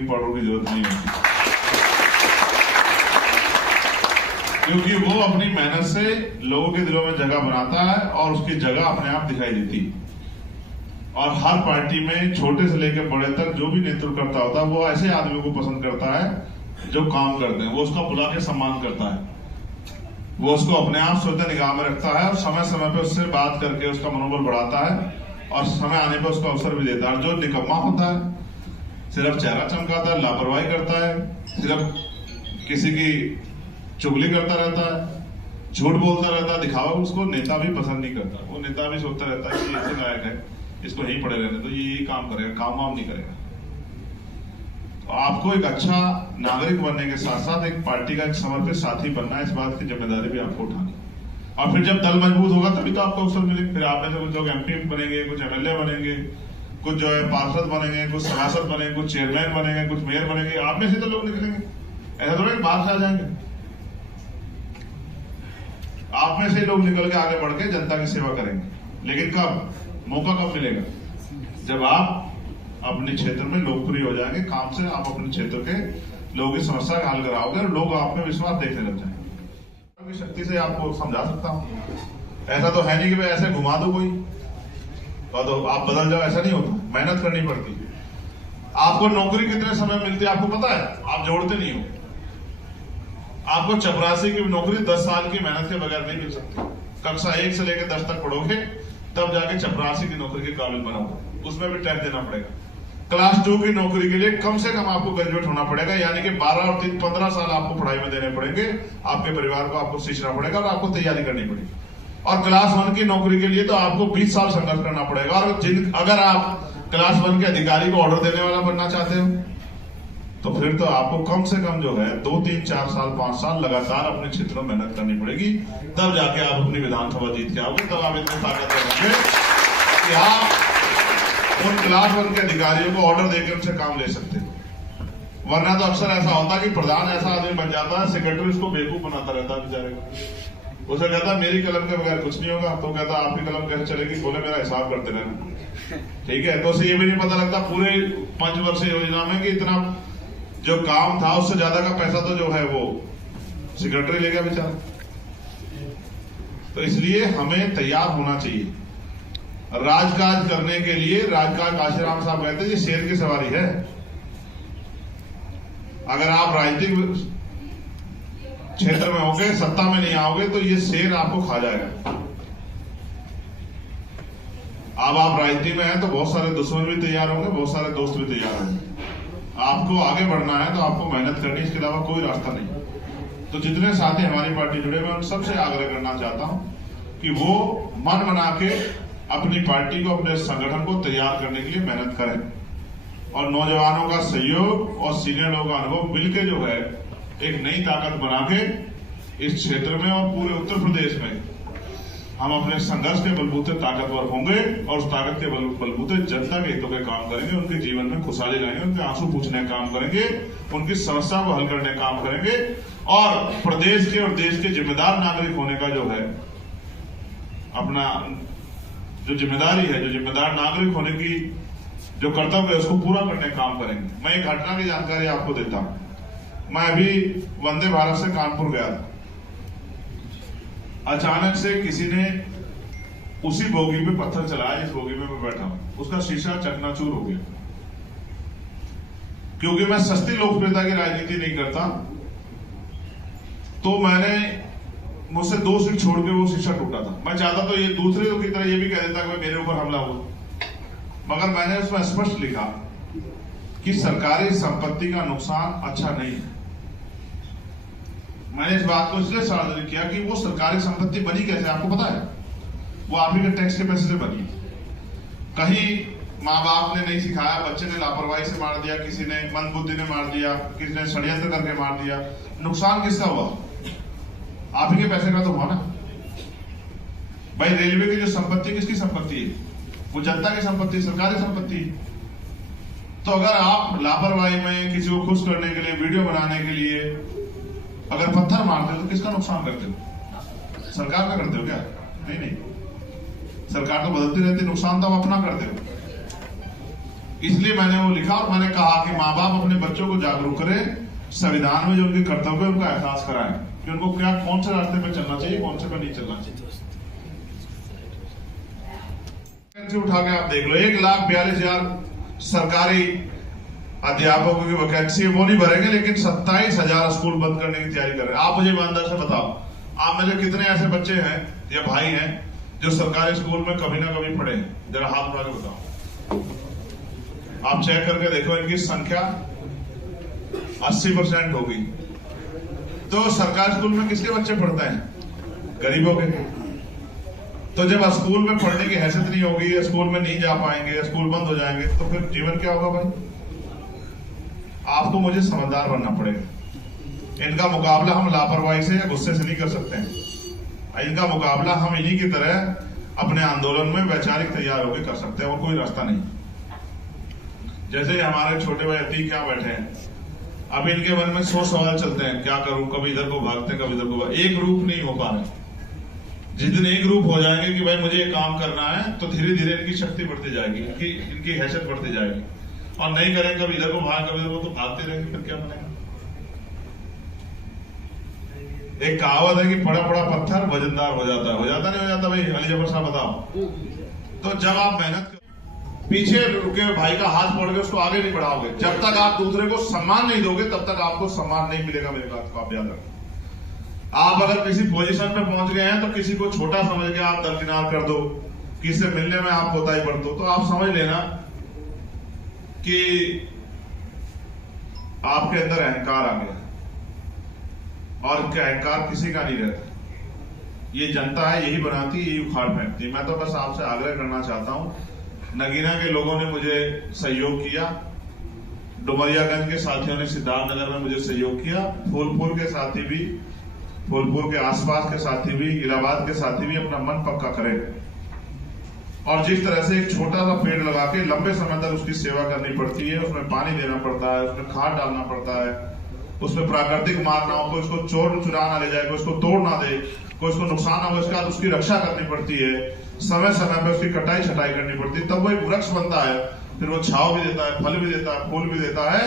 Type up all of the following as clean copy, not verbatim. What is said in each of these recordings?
Powder की जरूरत नहीं होती, क्योंकि वो अपनी मेहनत से लोगों के दिलों में जगह बनाता है और उसकी जगह अपने आप दिखाई देती। और हर पार्टी में छोटे से लेकर बड़े तक जो भी नेतृत्व करता होता है वो ऐसे आदमियों को पसंद करता है जो काम करते हैं। वो उसका बुला के सम्मान करता है, वो उसको अपने आप सोते निगाह में रखता है और समय समय पे उससे बात करके उसका मनोबल बढ़ाता है और समय आने पर उसका अवसर भी देता है। जो निकम्मा होता है, सिर्फ चेहरा चमकाता है, लापरवाही करता है, सिर्फ किसी की चुगली करता रहता है, झूठ बोलता रहता है, दिखावा, उसको नेता भी पसंद नहीं करता। वो नेता भी सोचता रहता है कि ऐसे लायक है, इसको यहीं पड़े रहने तो ये यही काम करेगा, काम वाम नहीं करेगा। तो आपको एक अच्छा नागरिक बनने के साथ साथ एक पार्टी का एक समर्पित साथी बनना है। इस बात की जिम्मेदारी भी आपको उठानी। और फिर जब दल मजबूत होगा तभी तो आपको अवसर मिलेंगे। फिर आप में से कुछ लोग MP बनेंगे, कुछ MLA बनेंगे, कुछ जो है पार्षद बनेंगे, कुछ सभासद बनेंगे, कुछ चेयरमैन बनेंगे, कुछ मेयर बनेंगे। आप में से तो लोग निकलेंगे, ऐसा थोड़ा बाहर से आ जाएंगे। आप में से लोग निकल के आगे बढ़ के जनता की सेवा करेंगे। लेकिन कब? मौका कब मिलेगा? जब आप अपने क्षेत्र में लोकप्रिय हो जाएंगे, काम से आप अपने क्षेत्र के लोगों की समस्या का हल कराओगे और लोग आप में विश्वास देखने लग जाएंगे। शक्ति से आपको समझा सकता हूं, ऐसा तो है नहीं कि मैं ऐसे घुमा दूं कोई तो आप बदल जाओ, ऐसा नहीं होता। मेहनत करनी पड़ती है। आपको नौकरी कितने समय मिलती है आपको पता है? आप जोड़ते नहीं हो। आपको चपरासी की नौकरी 10 साल की मेहनत के बगैर नहीं मिल सकती। कक्षा 1 से लेकर 10 तक पढ़ोगे तब जाके चपरासी की नौकरी के काबिल बनोगे, उसमें भी टैक्स देना पड़ेगा। क्लास 2 की नौकरी के लिए कम से कम आपको ग्रेजुएट होना पड़ेगा, यानी कि 12 और 15 साल आपको पढ़ाई में देने पड़ेंगे। आपके परिवार को आपको सींचना पड़ेगा और आपको तैयारी करनी पड़ेगी। और क्लास 1 की नौकरी के लिए तो आपको 20 साल संघर्ष करना पड़ेगा। और अगर आप क्लास 1 के अधिकारी को ऑर्डर देने वाला बनना चाहते हो तो फिर तो आपको कम से कम जो है 2, 3, 4 साल, 5 साल लगातार अपने क्षेत्र में मेहनत करनी पड़ेगी। तब जाके आप अपनी विधानसभा जीत के आओगे, तब आप इतने ताकतवर होंगे कि आप उन क्लास 1 के अधिकारियों को ऑर्डर देकर उनसे काम ले सकते हो। वरना तो अक्सर ऐसा होता है कि प्रधान ऐसा आदमी बन जाता है, सेक्रेटरी उसको बेवकूफ बनाता रहता है बेचारे को। उसे कहता मेरी कलम के बगैर कुछ नहीं होगा, तो कहता आपकी कलम कैसे चलेगी? बोले मेरा हिसाब करते रहना। ठीक है, तो उसे ये भी नहीं पता लगता पूरे 5 वर्ष योजना में कि इतना जो काम था उससे ज्यादा का पैसा तो जो है वो सेक्रेटरी ले गया बेचारा। तो इसलिए हमें तैयार होना चाहिए राजकाज करने के लिए। राजकाज काशीराम साहब कहते हैं ये शेर की सवारी है। अगर आप राजनीतिक क्षेत्र में होगे, सत्ता में नहीं आओगे तो ये शेर आपको खा जाएगा। अब आप राजनीति में हैं तो बहुत सारे दुश्मन भी तैयार होंगे, बहुत सारे दोस्त भी तैयार होंगे। आपको आगे बढ़ना है तो आपको मेहनत करनी, इसके अलावा कोई रास्ता नहीं। तो जितने साथी हमारी पार्टी जुड़े हुए उन सबसे आग्रह करना चाहता हूं कि वो मन बना के अपनी पार्टी को, अपने संगठन को तैयार करने के लिए मेहनत करें। और नौजवानों का सहयोग और सीनियर लोगों का अनुभव मिलकर जो है एक नई ताकत बना के इस क्षेत्र में और पूरे उत्तर प्रदेश में हम अपने संघर्ष के बलबूते ताकतवर होंगे और उस ताकत के बलबूते जनता के हितों के काम करेंगे, उनके जीवन में खुशहाली लाएंगे, उनके आंसू पूछने का काम करेंगे, उनकी समस्या को हल करने का काम करेंगे। और प्रदेश के और देश के जिम्मेदार नागरिक होने का जो है अपना जो जिम्मेदारी है, जो जिम्मेदार नागरिक होने की जो कर्तव्य है उसको पूरा करने का काम करेंगे। मैं एक घटना की जानकारी आपको देता हूं। मैं अभी वंदे भारत से कानपुर गया था। अचानक से किसी ने उसी बोगी पे पत्थर चलाया जिस बोगी में मैं बैठा हूं, उसका शीशा चकनाचूर हो गया। क्योंकि मैं सस्ती लोकप्रियता की राजनीति नहीं करता तो मैंने मुझसे 2 सीट छोड़ के वो शीशा टूटा था। मैं चाहता तो ये दूसरे की तरह ये भी कह देता कि मेरे ऊपर हमला हुआ, मगर मैंने उसमें स्पष्ट लिखा कि सरकारी संपत्ति का नुकसान अच्छा नहीं है। मैंने इस बात को इसलिए सार्वजनिक किया कि वो सरकारी संपत्ति बनी कैसे आपको पता है? वो आप ही के टैक्स के पैसे से बनी। कहीं माँ बाप ने नहीं सिखाया, बच्चे ने लापरवाही से मार दिया, किसी ने मंदबुद्धि ने मार दिया, किसी ने षड्यंत्र करके मार दिया। नुकसान किसका हुआ? आप ही के पैसे का तो हुआ ना भाई। रेलवे की जो संपत्ति किसकी संपत्ति है? वो जनता की संपत्ति, सरकारी संपत्ति। तो अगर आप लापरवाही में किसी को खुश करने के लिए, वीडियो बनाने के लिए अगर पत्थर मारते हो तो किसका नुकसान करते हो? सरकार का करते हो क्या? नहीं, सरकार तो बदलती रहती, नुकसान तो आप अपना करते हो। इसलिए मैंने वो लिखा और मैंने कहा कि माँ बाप अपने बच्चों को जागरूक करें, संविधान में जो उनके कर्तव्य है उनका एहसास कराएं कि उनको क्या कौन से रास्ते पे चलना चाहिए, कौन से पे नहीं चलना चाहिए। उठा के आप देख लो, 1,42,000 सरकारी अध्यापकों की वैकेंसी वो नहीं भरेंगे, लेकिन 27,000 स्कूल बंद करने की तैयारी कर रहे हैं। आप मुझे ईमानदार से बताओ, आप में से कितने ऐसे बच्चे हैं या भाई हैं जो सरकारी स्कूल में कभी ना कभी पढ़े हैं? जरा हाथ उठा के बताओ। आप चेक करके देखो, इनकी संख्या 80% होगी। तो सरकारी स्कूल में किसके बच्चे पढ़ते हैं? गरीबों के। तो जब स्कूल में पढ़ने की हैसियत नहीं होगी, स्कूल में नहीं जा पाएंगे, स्कूल बंद हो जाएंगे, तो फिर जीवन क्या होगा भाई? आपको मुझे समझदार बनना पड़ेगा। इनका मुकाबला हम लापरवाही से या गुस्से से नहीं कर सकते हैं। इनका मुकाबला हम इन्हीं की तरह अपने आंदोलन में वैचारिक तैयार होकर कर सकते हैं, और कोई रास्ता नहीं। जैसे हमारे छोटे भाई अतीक क्या बैठे हैं, अब इनके मन में 100 सवाल चलते हैं, क्या करूं, कभी इधर को भागते हैं, कभी इधर को। एक रूप नहीं हो पा रहे। जिस दिन एक रूप हो जाएंगे कि भाई मुझे ये काम करना है, तो धीरे धीरे इनकी शक्ति बढ़ती जाएगी, इनकी हैसियत बढ़ती जाएगी। और नहीं करें, कभी इधर को भाग, कभी इधर को, तो भागते रहेंगे, फिर क्या बनेगा? एक कहावत है कि पड़ा पड़ा पत्थर वजनदार हो जाता है। हो जाता नहीं हो जाता भाई? अली जफर साहब बताओ। तो जब आप मेहनत पीछे रुके भाई का हाथ पकड़ के उसको आगे नहीं बढ़ाओगे, जब तक आप दूसरे को सम्मान नहीं दोगे तब तक आपको सम्मान नहीं मिलेगा। मेरी बात को आप याद रखें। आप अगर किसी पोजीशन पे पहुंच गए हैं तो किसी को छोटा समझ के आप दरकिनार कर दो, किसी से मिलने में आप कोताही बरतो, तो आप समझ लेना कि आपके अंदर अहंकार आ गया। और अहंकार किसी का नहीं रहता। ये जनता है, यही बनाती, यही उखाड़ फेंकती। मैं तो बस आपसे आग्रह करना चाहता हूं, नगीना के लोगों ने मुझे सहयोग किया, डुमरियागंज के साथियों ने सिद्धार्थनगर में मुझे सहयोग किया, फूलपुर के साथी भी, फूलपुर के आसपास के साथी भी, इलाहाबाद के साथी भी अपना मन पक्का करें। और जिस तरह से एक छोटा सा पेड़ लगा के लंबे समय तक उसकी सेवा करनी पड़ती है, उसमें पानी देना पड़ता है, उसमें खाद डालना पड़ता है, उसमें प्राकृतिक मार ना हो, कोई उसको चोर चुरा ना ले जाए, कोई उसको तोड़ ना दे, कोई उसको नुकसान हो, उसके बाद उसकी रक्षा करनी पड़ती है, समय समय पर उसकी कटाई छटाई करनी पड़ती है, तब वो एक वृक्ष बनता है, फिर वो छाव भी देता है, फल भी देता है, फूल भी देता है,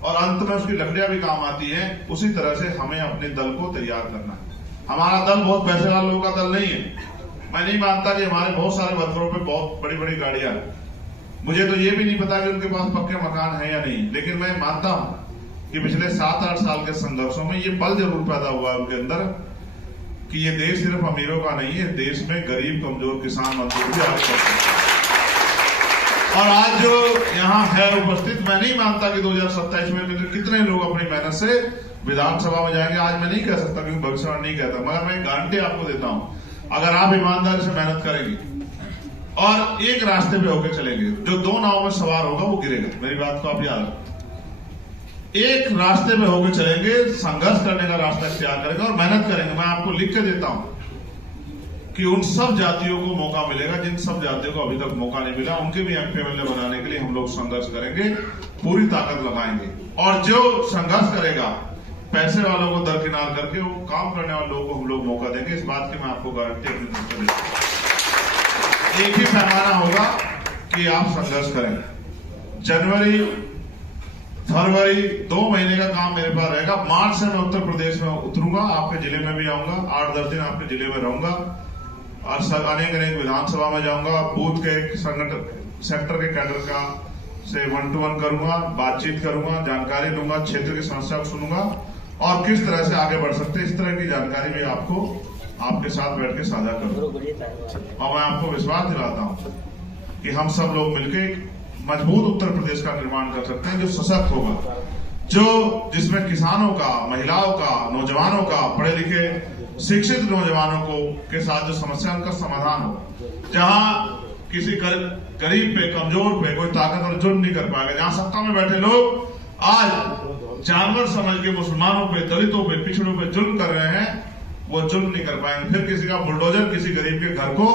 और अंत में उसकी लकड़ियां भी काम आती है। उसी तरह से हमें अपने दल को तैयार करना है। हमारा दल बहुत पैसे वाले लोगों का दल नहीं है। मैं नहीं मानता कि हमारे बहुत सारे वर्करों पे बहुत बड़ी बड़ी गाड़ियां हैं। मुझे तो ये भी नहीं पता कि उनके पास पक्के मकान है या नहीं, लेकिन मैं मानता हूं कि पिछले 7-8 साल के संघर्षों में ये बल जरूर पैदा हुआ है उनके अंदर कि ये देश सिर्फ अमीरों का नहीं है, देश में गरीब, कमजोर, किसान, मजदूर भी आगे बढ़ते हैं। और आज जो यहाँ है उपस्थित, मैं नहीं मानता कि 2027 में कितने लोग अपनी मेहनत से विधानसभा में जाएंगे। आज मैं नहीं कह सकता क्योंकि भविष्य में नहीं कहता, मगर मैं गारंटी आपको देता हूं, अगर आप ईमानदारी से मेहनत करेंगे और एक रास्ते पे होकर चलेंगे, जो 2 नाव में सवार होगा वो गिरेगा। मेरी बात को आप याद रखें। एक रास्ते में होकर चलेंगे, संघर्ष करने का रास्ता इख्तियार करेंगे और मेहनत करेंगे। मैं आपको लिख के देता हूं कि उन सब जातियों को मौका मिलेगा जिन सब जातियों को अभी तक मौका नहीं मिला, उनके भी एमपी बनाने के लिए हम लोग संघर्ष करेंगे, पूरी ताकत लगाएंगे। और जो संघर्ष करेगा, पैसे वालों को दरकिनार करके वो काम करने वाले लोगों को हम लोग मौका देंगे। इस बात की मैं आपको गारंटी अपनी तरफ से देता हूं। एक ही पैमाना होगा कि आप संघर्ष करें। जनवरी, फरवरी 2 महीने का काम मेरे पास रहेगा। मार्च से मैं उत्तर प्रदेश में उतरूंगा, आपके जिले में भी आऊंगा, 8-10 दिन आपके जिले में रहूंगा और अनेक विधानसभा में जाऊंगा, बूथ के संगठन सेक्टर के कैडर का से 1-to-1 करूंगा, बातचीत करूंगा, जानकारी दूंगा, क्षेत्र की समस्या को सुनूंगा और किस तरह से आगे बढ़ सकते हैं, इस तरह की जानकारी भी आपको आपके साथ बैठ के साझा करूंगा। और मैं आपको विश्वास दिलाता हूं कि हम सब लोग मिलकर मजबूत उत्तर प्रदेश का निर्माण कर सकते हैं, जो सशक्त होगा, जो जिसमें किसानों का, महिलाओं का, नौजवानों का, पढ़े लिखे शिक्षित नौजवानों को के साथ जो समस्या उनका समाधान हो, जहां किसी गरीब पे, कमजोर पे कोई ताकतवर जुल्म नहीं कर पाएगा। जहां सत्ता में बैठे लोग आज जानवर समझ के मुसलमानों पे, दलितों पे, पिछड़ों पे जुल्म कर रहे हैं, वो जुल्म नहीं कर पाएंगे। फिर किसी का बुलडोजर किसी गरीब के घर को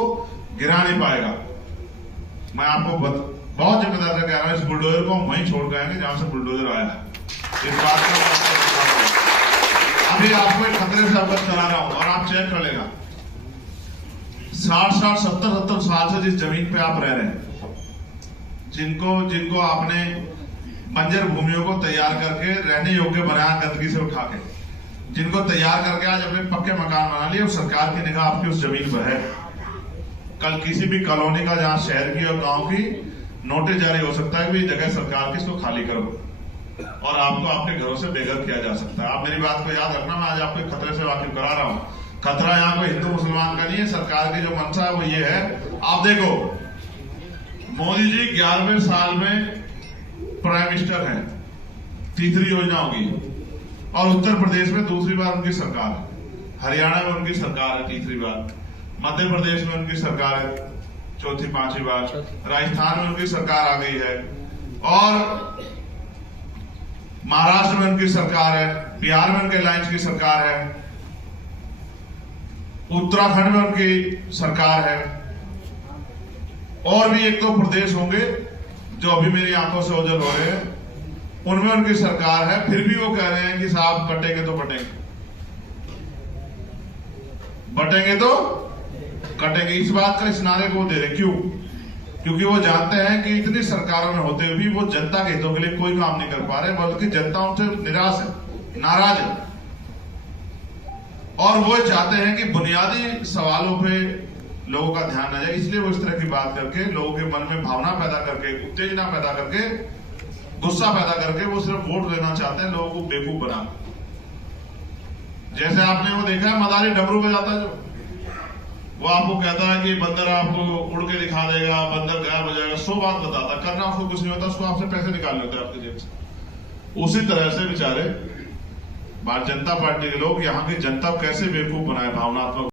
गिरा नहीं पाएगा। मैं आपको बहुत जिम्मेदार से कह रहा हूं, इस बुलडोजर को हम वहीं छोड़ के आएंगे जहां से बुलडोजर आया है। इस बात का अभी आपको एक खतरे से अवगत करा रहा हूं और आप चेक कर लेना। 60-70 साल से जिस जमीन पे आप रह रहे हैं, जिनको आपने बंजर भूमियों को तैयार करके रहने योग्य बनाया गंदगी से उठा के, जिनको तैयार करके आज अपने पक्के मकान बना लिए और सरकार की निगाह आपकी उस जमीन पर है। कल किसी भी कॉलोनी का, जहां शहर की और गांव की, नोटिस जारी हो सकता है कि जगह सरकार की, इसको खाली करो और आपको आपके घरों से बेघर किया जा सकता है। आप मेरी बात को याद रखना, मैं आज आपको खतरे से वाकिफ करा रहा हूं। खतरा यहाँ कोई हिंदू मुसलमान का नहीं है, सरकार की जो मंशा है वो ये है। आप देखो, मोदी जी 11वें साल में प्राइम मिनिस्टर हैं, तीसरी योजना होगी, और उत्तर प्रदेश में दूसरी बार उनकी सरकार है, हरियाणा में उनकी सरकार है तीसरी बार, मध्य प्रदेश में उनकी सरकार है चौथी पांचवी बार, राजस्थान में उनकी सरकार आ गई है, और महाराष्ट्र में उनकी सरकार है, बिहार में उनके अलायंस की सरकार है, उत्तराखंड में उनकी सरकार है, और भी एक दो प्रदेश होंगे जो अभी मेरी आंखों से ओझल हो रहे हैं, उनमें उनकी सरकार है। फिर भी वो कह रहे हैं कि साहब कटेंगे तो बटेंगे, बटेंगे तो कटेंगे। इस बात का, इस नारे को वो दे रहे, क्यों? क्योंकि वो जानते हैं कि इतनी सरकारों में होते हुए भी वो जनता के हितों के लिए कोई काम नहीं कर पा रहे, बल्कि जनता उनसे निराश है, नाराज है, और वो चाहते हैं कि बुनियादी सवालों पे लोगों का ध्यान न जाए। इसलिए वो इस तरह की बात करके, लोगों के मन में भावना पैदा करके, उत्तेजना पैदा करके, गुस्सा पैदा करके वो सिर्फ वोट लेना चाहते हैं, लोगों को बेवकूफ बना। जैसे आपने वो देखा है, मदारी डमरू बजाता है जो, वो आपको कहता है कि बंदर आपको उड़ के दिखा देगा, बंदर गायब हो जाएगा, 100 बात बताता, करना उसको कुछ नहीं होता, उसको आपसे पैसे निकाल लेते हैं आपके जेब से। उसी तरह से बेचारे भारतीय जनता पार्टी के लोग यहाँ की जनता कैसे बेवकूफ बनाए भावनात्मक